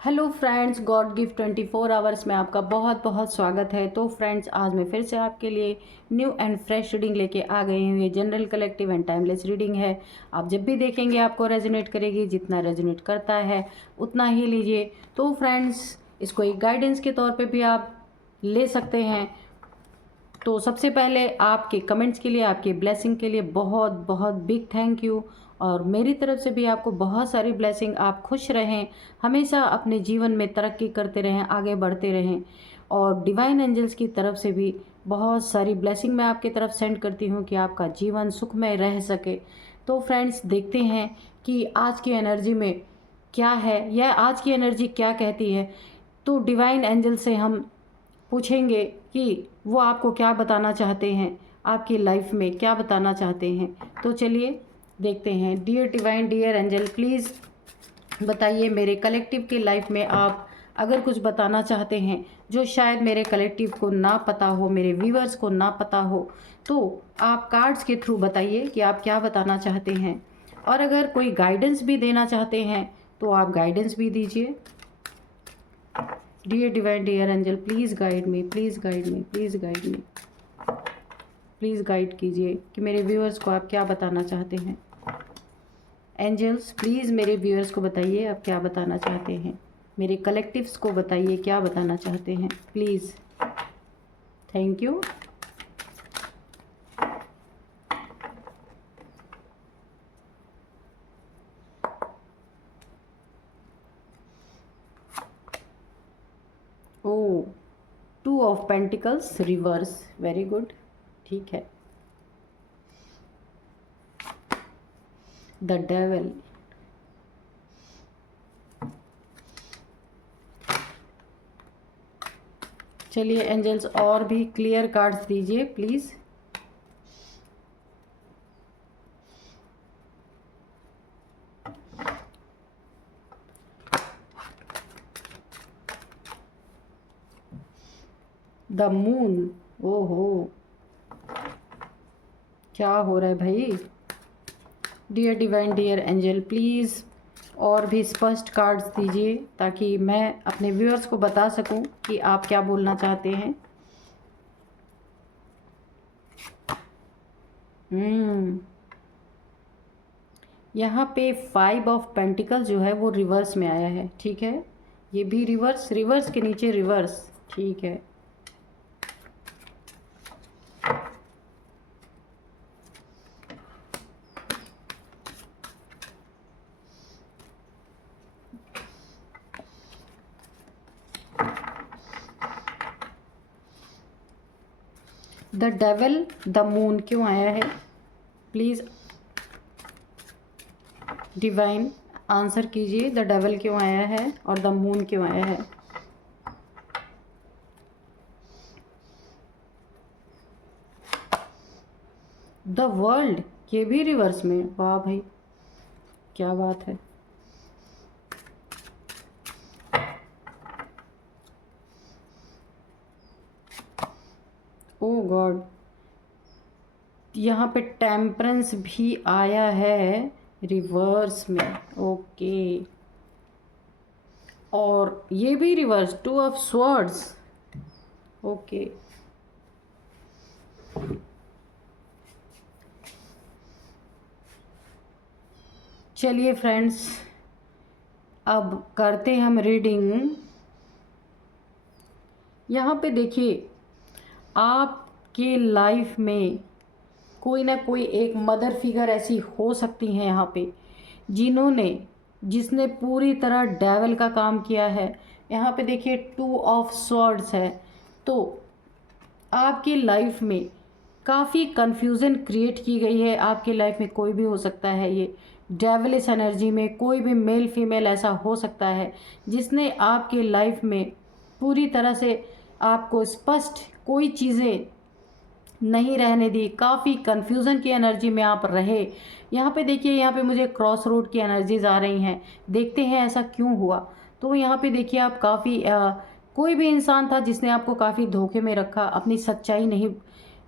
Hello friends, God gift 24 hours में आपका बहुत बहुत स्वागत है। तो फ्रेंड्स, आज मैं फिर से आपके लिए न्यू एंड फ्रेश रीडिंग लेके आ गई हूँ। ये general collective and timeless reading है। आप जब भी देखेंगे आपको रेजोनेट करेगी। जितना रेजोनेट करता है उतना ही लीजिए। तो फ्रेंड्स, इसको एक गाइडेंस के तौर पे भी आप ले सकते हैं। तो सबसे पहले आपके कमेंट्स के लिए, आपके ब्लेसिंग के लिए बहुत बहुत बिग थैंक यू। और मेरी तरफ से भी आपको बहुत सारी ब्लेसिंग। आप खुश रहें, हमेशा अपने जीवन में तरक्की करते रहें, आगे बढ़ते रहें। और डिवाइन एंजल्स की तरफ से भी बहुत सारी ब्लेसिंग मैं आपकी तरफ सेंड करती हूँ कि आपका जीवन सुखमय रह सके। तो फ्रेंड्स, देखते हैं कि आज की एनर्जी में क्या है, या आज की एनर्जी क्या कहती है। तो डिवाइन एंजल से हम पूछेंगे कि वो आपको क्या बताना चाहते हैं, आपकी लाइफ में क्या बताना चाहते हैं। तो चलिए देखते हैं। Dear divine, dear angel, please बताइए मेरे कलेक्टिव की लाइफ में आप अगर कुछ बताना चाहते हैं जो शायद मेरे कलेक्टिव को ना पता हो, मेरे व्यूअर्स को ना पता हो, तो आप कार्ड्स के थ्रू बताइए कि आप क्या बताना चाहते हैं। और अगर कोई गाइडेंस भी देना चाहते हैं तो आप गाइडेंस भी दीजिए। Dear divine, dear angel, please guide me, please guide me, please guide me, please guide कीजिए कि मेरे व्यूअर्स को आप क्या बताना चाहते हैं। एंजल्स, प्लीज़ मेरे व्यूअर्स को बताइए आप क्या बताना चाहते हैं। मेरे कलेक्टिव्स को बताइए क्या बताना चाहते हैं, please. Thank you. Oh, 2 of pentacles reverse, very good, ठीक है। द डेविल, चलिए एंजल्स और भी क्लियर कार्ड्स दीजिए प्लीज़। द मून, ओहो, क्या हो रहा है भाई। Dear divine, dear angel, please और भी स्पष्ट कार्ड्स दीजिए ताकि मैं अपने व्यूअर्स को बता सकूं कि आप क्या बोलना चाहते हैं। यहाँ पे 5 ऑफ पेंटिकल जो है वो रिवर्स में आया है, ठीक है। ये भी रिवर्स, रिवर्स के नीचे रिवर्स, ठीक है। द डेविल, द मून क्यों आया है, प्लीज़ डिवाइन आंसर कीजिए। द डेविल क्यों आया है और द मून क्यों आया है। द वर्ल्ड, ये भी रिवर्स में, वाह भाई क्या बात है। ओ गॉड, यहाँ पे टेम्परेंस भी आया है रिवर्स में, ओके। और ये भी रिवर्स, 2 ऑफ स्वॉर्ड्स, ओके। चलिए फ्रेंड्स, अब करते हैं हम रीडिंग। यहाँ पे देखिए, आपकी लाइफ में कोई ना कोई एक मदर फिगर ऐसी हो सकती है यहाँ पे जिसने पूरी तरह डेविल का काम किया है। यहाँ पे देखिए 2 ऑफ स्वॉर्ड्स है। तो आपकी लाइफ में काफ़ी कंफ्यूजन क्रिएट की गई है। आपकी लाइफ में कोई भी हो सकता है, ये डेविलिश एनर्जी में कोई भी मेल फीमेल ऐसा हो सकता है जिसने आपकी लाइफ में पूरी तरह से आपको स्पष्ट कोई चीज़ें नहीं रहने दी। काफ़ी कन्फ्यूज़न की एनर्जी में आप रहे। यहाँ पे देखिए, यहाँ पे मुझे क्रॉस रोड की एनर्जीज आ रही हैं। देखते हैं ऐसा क्यों हुआ। तो यहाँ पे देखिए, आप काफ़ी कोई भी इंसान था जिसने आपको काफ़ी धोखे में रखा, अपनी सच्चाई नहीं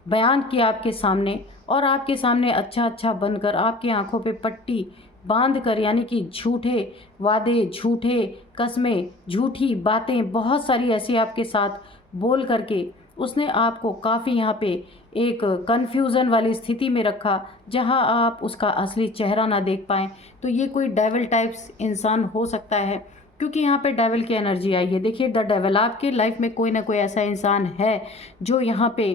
बयान किया आपके सामने, और आपके सामने अच्छा अच्छा बनकर आपकी आंखों पे पट्टी बांध कर, यानी कि झूठे वादे, झूठे कस्में, झूठी बातें, बहुत सारी ऐसी आपके साथ बोल करके उसने आपको काफ़ी यहाँ पे एक कन्फ्यूज़न वाली स्थिति में रखा, जहाँ आप उसका असली चेहरा ना देख पाएँ। तो ये कोई डेविल टाइप्स इंसान हो सकता है, क्योंकि यहाँ पे डेविल की एनर्जी आई है। देखिए, द डेविल, आपके लाइफ में कोई ना कोई ऐसा इंसान है जो यहाँ पे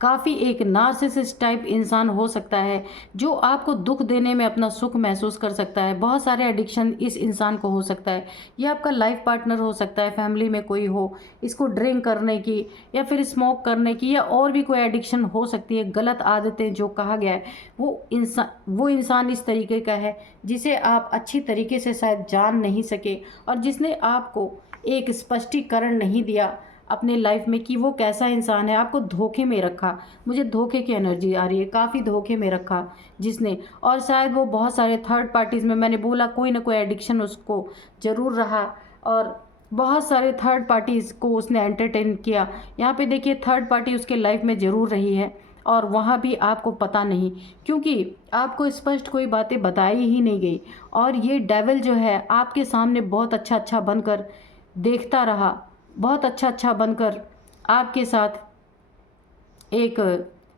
काफ़ी एक नार्सिसिस्ट टाइप इंसान हो सकता है, जो आपको दुख देने में अपना सुख महसूस कर सकता है। बहुत सारे एडिक्शन इस इंसान को हो सकता है। ये आपका लाइफ पार्टनर हो सकता है, फैमिली में कोई हो, इसको ड्रिंक करने की या फिर स्मोक करने की या और भी कोई एडिक्शन हो सकती है। गलत आदतें जो कहा गया है, वो इंसान इस तरीके का है जिसे आप अच्छी तरीके से शायद जान नहीं सके, और जिसने आपको एक स्पष्टीकरण नहीं दिया अपने लाइफ में कि वो कैसा इंसान है। आपको धोखे में रखा, मुझे धोखे की एनर्जी आ रही है, काफ़ी धोखे में रखा जिसने। और शायद वो बहुत सारे थर्ड पार्टीज़ में, मैंने बोला कोई ना कोई एडिक्शन उसको ज़रूर रहा, और बहुत सारे थर्ड पार्टीज़ को उसने एंटरटेन किया। यहाँ पे देखिए, थर्ड पार्टी उसके लाइफ में ज़रूर रही है, और वहाँ भी आपको पता नहीं, क्योंकि आपको स्पष्ट कोई बातें बताई ही नहीं गई। और ये डेविल जो है आपके सामने बहुत अच्छा अच्छा बनकर देखता रहा, बहुत अच्छा अच्छा बनकर आपके साथ एक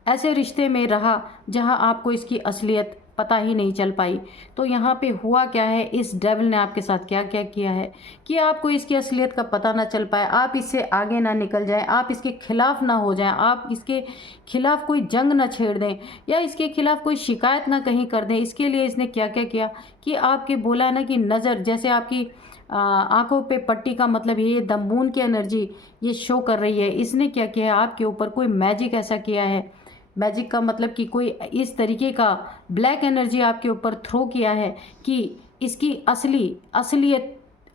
ऐसे रिश्ते में रहा जहां आपको इसकी असलियत पता ही नहीं चल पाई। तो यहाँ पे हुआ क्या है, इस डेविल ने आपके साथ क्या क्या किया है कि आपको इसकी असलियत का पता ना चल पाए, आप इससे आगे ना निकल जाएं, आप इसके खिलाफ ना हो जाएं, आप इसके खिलाफ कोई जंग ना छेड़ दें या इसके खिलाफ कोई शिकायत ना कहीं कर दें। इसके लिए इसने क्या क्या किया कि आपके बोला है ना कि नज़र, जैसे आपकी आंखों पे पट्टी का मतलब ये द मून की एनर्जी ये शो कर रही है। इसने क्या किया है आपके ऊपर, कोई मैजिक ऐसा किया है। मैजिक का मतलब कि कोई इस तरीके का ब्लैक एनर्जी आपके ऊपर थ्रो किया है कि इसकी असलियत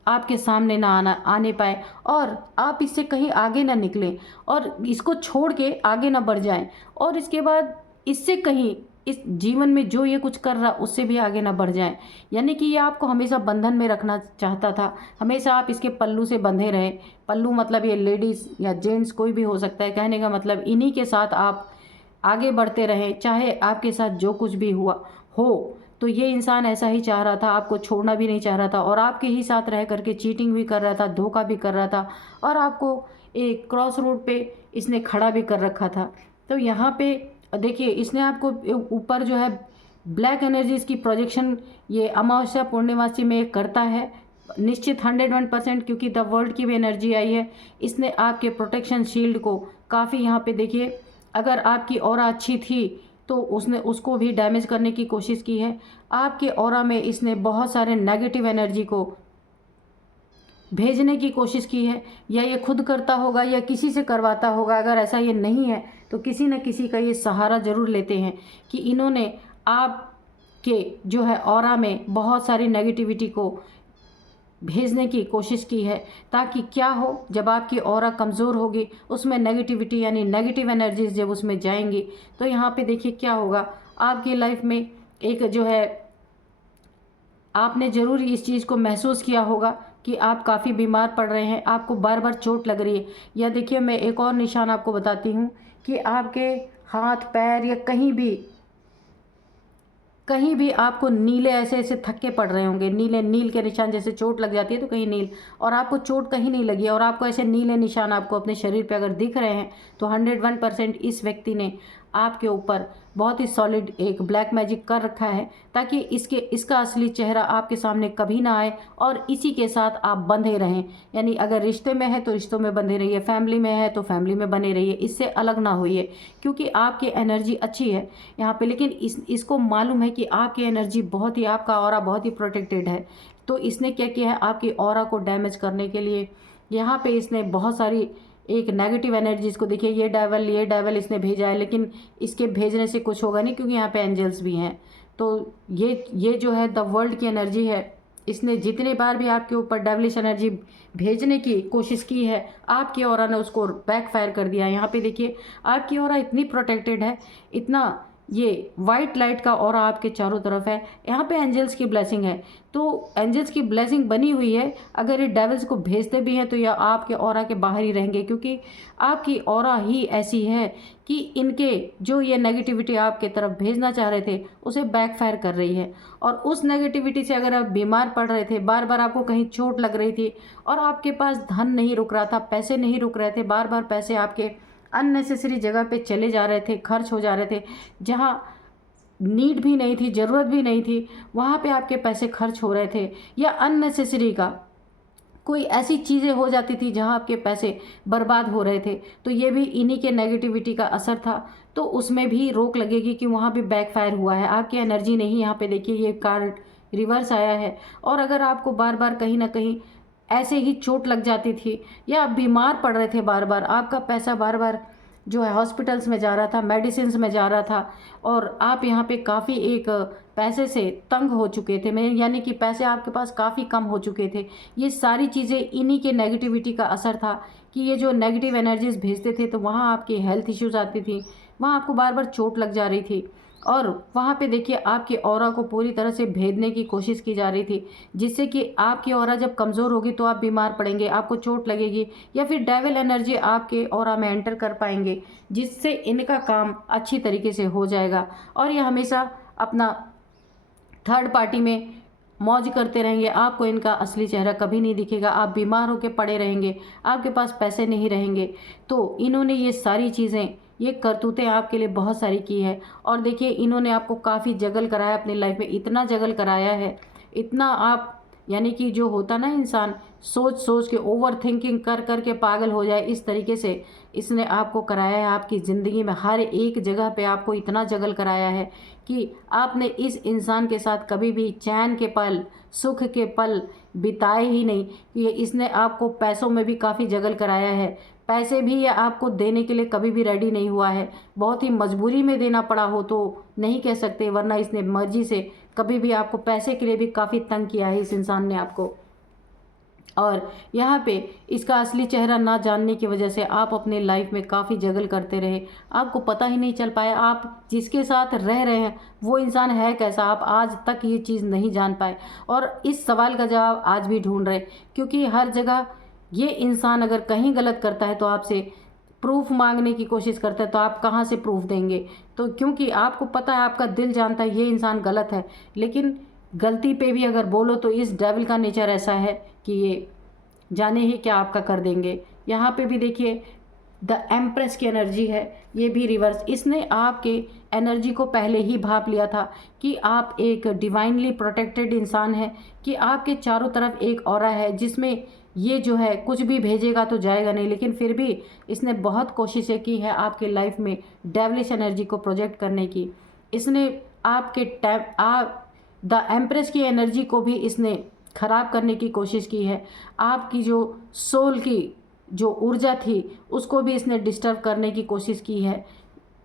आपके सामने ना आने पाए, और आप इससे कहीं आगे ना निकलें, और इसको छोड़ के आगे ना बढ़ जाएं, और इसके बाद इससे कहीं इस जीवन में जो ये कुछ कर रहा उससे भी आगे ना बढ़ जाएं। यानी कि ये आपको हमेशा बंधन में रखना चाहता था, हमेशा आप इसके पल्लू से बंधे रहें। पल्लू मतलब ये लेडीज़ या जेंट्स कोई भी हो सकता है, कहने का मतलब इन्हीं के साथ आप आगे बढ़ते रहें, चाहे आपके साथ जो कुछ भी हुआ हो। तो ये इंसान ऐसा ही चाह रहा था, आपको छोड़ना भी नहीं चाह रहा था, और आपके ही साथ रह करके चीटिंग भी कर रहा था, धोखा भी कर रहा था, और आपको एक क्रॉस रोड पे इसने खड़ा भी कर रखा था। तो यहाँ पे देखिए, इसने आपको ऊपर जो है ब्लैक एनर्जीज की प्रोजेक्शन ये अमावस्या पूर्णिमासी में करता है निश्चित 101%, क्योंकि द वर्ल्ड की भी एनर्जी आई है। इसने आपके प्रोटेक्शन शील्ड को काफ़ी यहाँ पे देखिए, अगर आपकी ऑरा अच्छी थी तो उसने उसको भी डैमेज करने की कोशिश की है। आपके ऑरा में इसने बहुत सारे नेगेटिव एनर्जी को भेजने की कोशिश की है, या ये खुद करता होगा या किसी से करवाता होगा। अगर ऐसा ये नहीं है तो किसी न किसी का ये सहारा ज़रूर लेते हैं कि इन्होंने आपके जो है ऑरा में बहुत सारी नेगेटिविटी को भेजने की कोशिश की है, ताकि क्या हो, जब आपकी ऑरा कमज़ोर होगी उसमें नेगेटिविटी यानी नेगेटिव एनर्जीज जब उसमें जाएंगी तो यहाँ पे देखिए क्या होगा, आपकी लाइफ में एक जो है आपने ज़रूर इस चीज़ को महसूस किया होगा कि आप काफ़ी बीमार पड़ रहे हैं, आपको बार बार चोट लग रही है। या देखिए, मैं एक और निशान आपको बताती हूँ कि आपके हाथ पैर या कहीं भी आपको नीले ऐसे ऐसे थक्के पड़ रहे होंगे, नील के निशान, जैसे चोट लग जाती है तो कहीं नील, और आपको चोट कहीं नहीं लगी है और आपको ऐसे नीले निशान आपको अपने शरीर पे अगर दिख रहे हैं तो 101% इस व्यक्ति ने आपके ऊपर बहुत ही सॉलिड एक ब्लैक मैजिक कर रखा है, ताकि इसका असली चेहरा आपके सामने कभी ना आए और इसी के साथ आप बंधे रहें। यानी अगर रिश्ते में है तो रिश्तों में बंधे रहिए, फैमिली में है तो फैमिली में बने रहिए, इससे अलग ना होइए, क्योंकि आपकी एनर्जी अच्छी है यहाँ पे। लेकिन इसको मालूम है कि आपकी एनर्जी बहुत ही, आपका ऑरा बहुत ही प्रोटेक्टेड है। तो इसने क्या किया है, आपकी ऑरा को डैमेज करने के लिए यहाँ पे इसने बहुत सारी एक नेगेटिव एनर्जीज को, देखिए ये डेविल इसने भेजा है, लेकिन इसके भेजने से कुछ होगा नहीं क्योंकि यहाँ पे एंजल्स भी हैं। तो ये जो है द वर्ल्ड की एनर्जी है, इसने जितने बार भी आपके ऊपर डेविलिश एनर्जी भेजने की कोशिश की है, आपकी ऑरा ने उसको बैकफायर कर दिया। यहाँ पे देखिए, आपकी ऑरा इतनी प्रोटेक्टेड है, इतना ये वाइट लाइट का ऑरा आपके चारों तरफ है। यहाँ पे एंजल्स की ब्लेसिंग है, तो एंजल्स की ब्लेसिंग बनी हुई है। अगर ये डेविल्स को भेजते भी हैं तो यह आपके ऑरा के बाहर ही रहेंगे, क्योंकि आपकी ऑरा ही ऐसी है कि इनके जो ये नेगेटिविटी आपके तरफ भेजना चाह रहे थे उसे बैकफायर कर रही है। और उस नेगेटिविटी से अगर आप बीमार पड़ रहे थे, बार बार आपको कहीं चोट लग रही थी और आपके पास धन नहीं रुक रहा था, पैसे नहीं रुक रहे थे, बार बार पैसे आपके अननेसेसरी जगह पे चले जा रहे थे, खर्च हो जा रहे थे, जहाँ नीड भी नहीं थी, ज़रूरत भी नहीं थी, वहाँ पे आपके पैसे खर्च हो रहे थे, या अननेसेसरी का कोई ऐसी चीज़ें हो जाती थी जहाँ आपके पैसे बर्बाद हो रहे थे, तो ये भी इन्हीं के नेगेटिविटी का असर था। तो उसमें भी रोक लगेगी कि वहाँ भी बैकफायर हुआ है, आपकी एनर्जी नहीं। यहाँ पे देखिए ये कार्ड रिवर्स आया है। और अगर आपको बार बार कहीं ना कहीं ऐसे ही चोट लग जाती थी, या आप बीमार पड़ रहे थे बार बार, आपका पैसा बार बार जो है हॉस्पिटल्स में जा रहा था, मेडिसिन में जा रहा था, और आप यहाँ पे काफ़ी एक पैसे से तंग हो चुके थे, मैं यानी कि पैसे आपके पास काफ़ी कम हो चुके थे, ये सारी चीज़ें इन्हीं के नेगेटिविटी का असर था कि ये जो नेगेटिव एनर्जीज भेजते थे तो वहाँ आपकी हेल्थ इश्यूज आती थी, वहाँ आपको बार बार चोट लग जा रही थी, और वहाँ पे देखिए आपकी ऑरा को पूरी तरह से भेदने की कोशिश की जा रही थी, जिससे कि आपकी ऑरा जब कमज़ोर होगी तो आप बीमार पड़ेंगे, आपको चोट लगेगी, या फिर डेविल एनर्जी आपके ऑरा में एंटर कर पाएंगे, जिससे इनका काम अच्छी तरीके से हो जाएगा। और ये हमेशा अपना थर्ड पार्टी में मौज करते रहेंगे, आपको इनका असली चेहरा कभी नहीं दिखेगा, आप बीमार होकर पड़े रहेंगे, आपके पास पैसे नहीं रहेंगे। तो इन्होंने ये सारी चीज़ें, ये करतूतें आपके लिए बहुत सारी की है। और देखिए इन्होंने आपको काफ़ी जगल कराया अपनी लाइफ में, इतना जगल कराया है, इतना आप यानी कि जो होता ना इंसान सोच सोच के ओवर थिंकिंग कर कर के पागल हो जाए, इस तरीके से इसने आपको कराया है। आपकी ज़िंदगी में हर एक जगह पे आपको इतना जगल कराया है कि आपने इस इंसान के साथ कभी भी चैन के पल, सुख के पल बिताए ही नहीं। ये इसने आपको पैसों में भी काफ़ी जगल कराया है, पैसे भी ये आपको देने के लिए कभी भी रेडी नहीं हुआ है। बहुत ही मजबूरी में देना पड़ा हो तो नहीं कह सकते, वरना इसने मर्जी से कभी भी आपको पैसे के लिए भी काफ़ी तंग किया है इस इंसान ने आपको। और यहाँ पे इसका असली चेहरा ना जानने की वजह से आप अपने लाइफ में काफ़ी जगल करते रहे, आपको पता ही नहीं चल पाया आप जिसके साथ रह रहे हैं वो इंसान है कैसा, आप आज तक ये चीज़ नहीं जान पाए। और इस सवाल का जवाब आज भी ढूंढ रहे, क्योंकि हर जगह ये इंसान अगर कहीं गलत करता है तो आपसे प्रूफ मांगने की कोशिश करता है, तो आप कहाँ से प्रूफ देंगे। तो क्योंकि आपको पता है, आपका दिल जानता है ये इंसान गलत है, लेकिन गलती पे भी अगर बोलो तो इस डेविल का नेचर ऐसा है कि ये जाने ही क्या आपका कर देंगे। यहाँ पे भी देखिए द एम्प्रेस की एनर्जी है, ये भी रिवर्स। इसने आपके एनर्जी को पहले ही भाप लिया था कि आप एक डिवाइनली प्रोटेक्टेड इंसान है, कि आपके चारों तरफ एक ऑरा है जिसमें ये जो है कुछ भी भेजेगा तो जाएगा नहीं, लेकिन फिर भी इसने बहुत कोशिशें की है आपके लाइफ में डेविलिश एनर्जी को प्रोजेक्ट करने की। इसने आपके द एम्प्रेस की एनर्जी को भी इसने ख़राब करने की कोशिश की है। आपकी जो सोल की जो ऊर्जा थी उसको भी इसने डिस्टर्ब करने की कोशिश की है,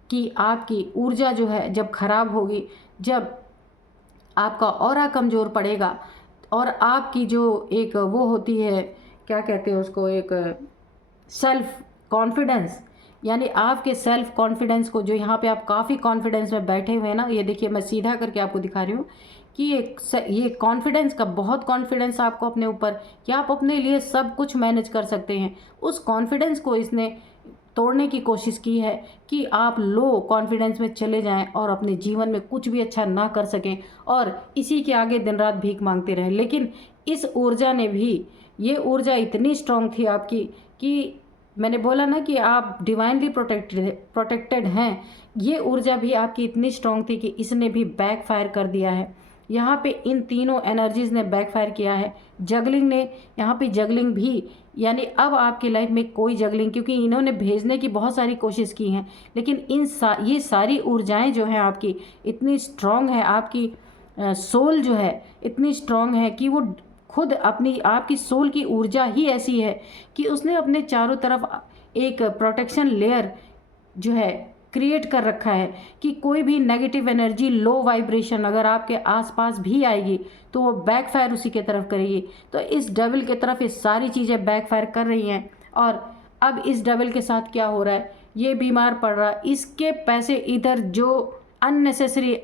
कि आपकी ऊर्जा जो है जब ख़राब होगी, जब आपका ऑरा कमज़ोर पड़ेगा, और आपकी जो एक वो होती है, क्या कहते हैं उसको, एक सेल्फ कॉन्फिडेंस, यानी आपके सेल्फ कॉन्फिडेंस को, जो यहाँ पे आप काफ़ी कॉन्फिडेंस में बैठे हुए हैं ना, ये देखिए मैं सीधा करके आपको दिखा रही हूँ कि ये कॉन्फिडेंस का, बहुत कॉन्फिडेंस आपको अपने ऊपर कि आप अपने लिए सब कुछ मैनेज कर सकते हैं, उस कॉन्फिडेंस को इसने तोड़ने की कोशिश की है कि आप लो कॉन्फिडेंस में चले जाएं और अपने जीवन में कुछ भी अच्छा ना कर सकें, और इसी के आगे दिन रात भीख मांगते रहें। लेकिन इस ऊर्जा ने भी, ये ऊर्जा इतनी स्ट्रांग थी आपकी कि मैंने बोला ना कि आप डिवाइनली प्रोटेक्टेड हैं, ये ऊर्जा भी आपकी इतनी स्ट्रांग थी कि इसने भी बैकफायर कर दिया है। यहाँ पे इन तीनों एनर्जीज ने बैकफायर किया है। जगलिंग ने, यहाँ पे जगलिंग भी, यानी अब आपकी लाइफ में कोई जगलिंग, क्योंकि इन्होंने भेजने की बहुत सारी कोशिश की हैं, लेकिन ये सारी ऊर्जाएं जो हैं आपकी इतनी स्ट्रांग है, आपकी सोल जो है इतनी स्ट्रांग है कि वो खुद अपनी, आपकी सोल की ऊर्जा ही ऐसी है कि उसने अपने चारों तरफ एक प्रोटेक्शन लेयर जो है क्रिएट कर रखा है कि कोई भी नेगेटिव एनर्जी, लो वाइब्रेशन अगर आपके आसपास भी आएगी तो वो बैकफायर उसी के तरफ करेगी। तो इस डेविल के तरफ ये सारी चीज़ें बैकफायर कर रही हैं। और अब इस डेविल के साथ क्या हो रहा है, ये बीमार पड़ रहा है, इसके पैसे इधर जो अननेसेसरी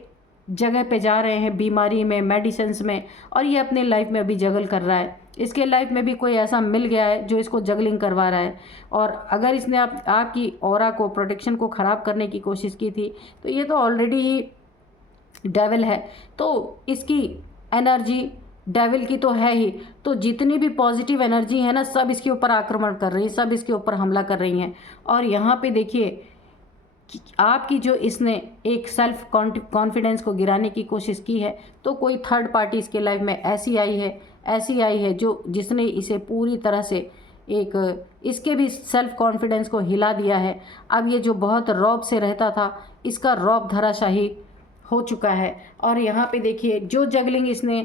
जगह पे जा रहे हैं, बीमारी में, मेडिसिन्स में, और ये अपने लाइफ में अभी जगल कर रहा है। इसके लाइफ में भी कोई ऐसा मिल गया है जो इसको जगलिंग करवा रहा है, और अगर इसने आपकी ऑरा को, प्रोटेक्शन को ख़राब करने की कोशिश की थी, तो ये तो ऑलरेडी ही डेविल है। तो इसकी एनर्जी डेविल की तो है ही, तो जितनी भी पॉजिटिव एनर्जी है ना, सब इसके ऊपर आक्रमण कर रही है, सब इसके ऊपर हमला कर रही हैं। और यहाँ पे देखिए आपकी जो इसने एक सेल्फ कॉन्फिडेंस को गिराने की कोशिश की है, तो कोई थर्ड पार्टी इसके लाइफ में ऐसी आई है जो जिसने इसे पूरी तरह से इसके भी सेल्फ कॉन्फिडेंस को हिला दिया है। अब ये जो बहुत रौब से रहता था, इसका रौब धराशाही हो चुका है। और यहाँ पे देखिए जो जगलिंग इसने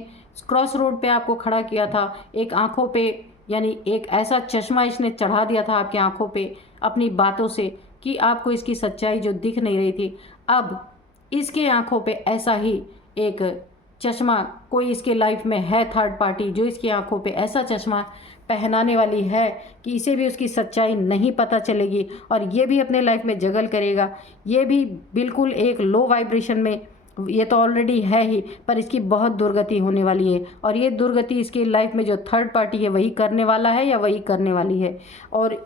क्रॉस रोड पे आपको खड़ा किया था, एक आंखों पे, यानी एक ऐसा चश्मा इसने चढ़ा दिया था आपकी आंखों पे अपनी बातों से कि आपको इसकी सच्चाई जो दिख नहीं रही थी, अब इसके आंखों पे ऐसा ही एक चश्मा कोई इसके लाइफ में है थर्ड पार्टी, जो इसकी आंखों पे ऐसा चश्मा पहनाने वाली है कि इसे भी उसकी सच्चाई नहीं पता चलेगी, और ये भी अपने लाइफ में जगल करेगा। ये भी बिल्कुल एक लो वाइब्रेशन में, ये तो ऑलरेडी है ही, पर इसकी बहुत दुर्गति होने वाली है, और ये दुर्गति इसकी लाइफ में जो थर्ड पार्टी है वही करने वाला है या वही करने वाली है। और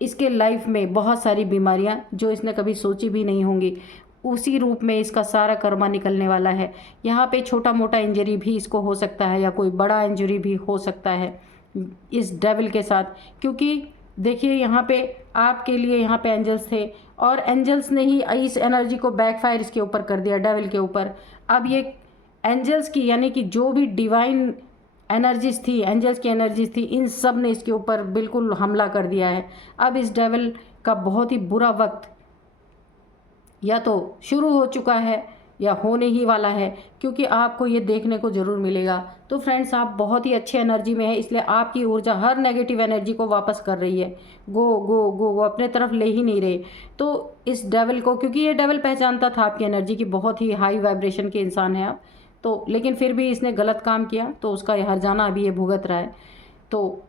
इसके लाइफ में बहुत सारी बीमारियां जो इसने कभी सोची भी नहीं होंगी, उसी रूप में इसका सारा कर्मा निकलने वाला है। यहाँ पे छोटा मोटा इंजरी भी इसको हो सकता है, या कोई बड़ा इंजरी भी हो सकता है इस डेविल के साथ, क्योंकि देखिए यहाँ पे आपके लिए यहाँ पे एंजल्स थे, और एंजल्स ने ही इस एनर्जी को बैकफायर इसके ऊपर कर दिया, डेविल के ऊपर। अब ये एंजल्स की, यानी कि जो भी डिवाइन एनर्जीज थी, एंजल्स की एनर्जीज थी, इन सब ने इसके ऊपर बिल्कुल हमला कर दिया है। अब इस डेविल का बहुत ही बुरा वक्त या तो शुरू हो चुका है या होने ही वाला है, क्योंकि आपको ये देखने को ज़रूर मिलेगा। तो फ्रेंड्स, आप बहुत ही अच्छे एनर्जी में है, इसलिए आपकी ऊर्जा हर नेगेटिव एनर्जी को वापस कर रही है, गो गो गो, वो अपने तरफ ले ही नहीं रहे। तो इस डेविल को, क्योंकि ये डेविल पहचानता था आपकी एनर्जी की, बहुत ही हाई वाइब्रेशन के इंसान है आप, तो लेकिन फिर भी इसने गलत काम किया, तो उसका हर्जाना अभी ये भुगत रहा है। तो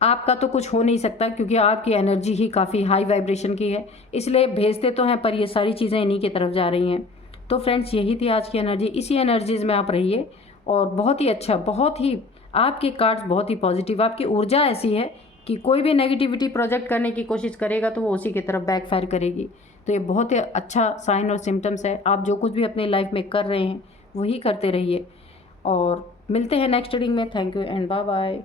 आपका तो कुछ हो नहीं सकता, क्योंकि आपकी एनर्जी ही काफ़ी हाई वाइब्रेशन की है, इसलिए भेजते तो हैं, पर ये सारी चीज़ें इन्हीं की तरफ जा रही हैं। तो फ्रेंड्स, यही थी आज की एनर्जी। इसी एनर्जीज में आप रहिए, और बहुत ही अच्छा, बहुत ही आपके कार्ड्स बहुत ही पॉजिटिव, आपकी ऊर्जा ऐसी है कि कोई भी नेगेटिविटी प्रोजेक्ट करने की कोशिश करेगा तो वो उसी की तरफ बैकफायर करेगी। तो ये बहुत ही अच्छा साइन और सिम्टम्स है। आप जो कुछ भी अपनी लाइफ में कर रहे हैं वही करते रहिए, और मिलते हैं नेक्स्ट रीडिंग में। Thank you and bye bye.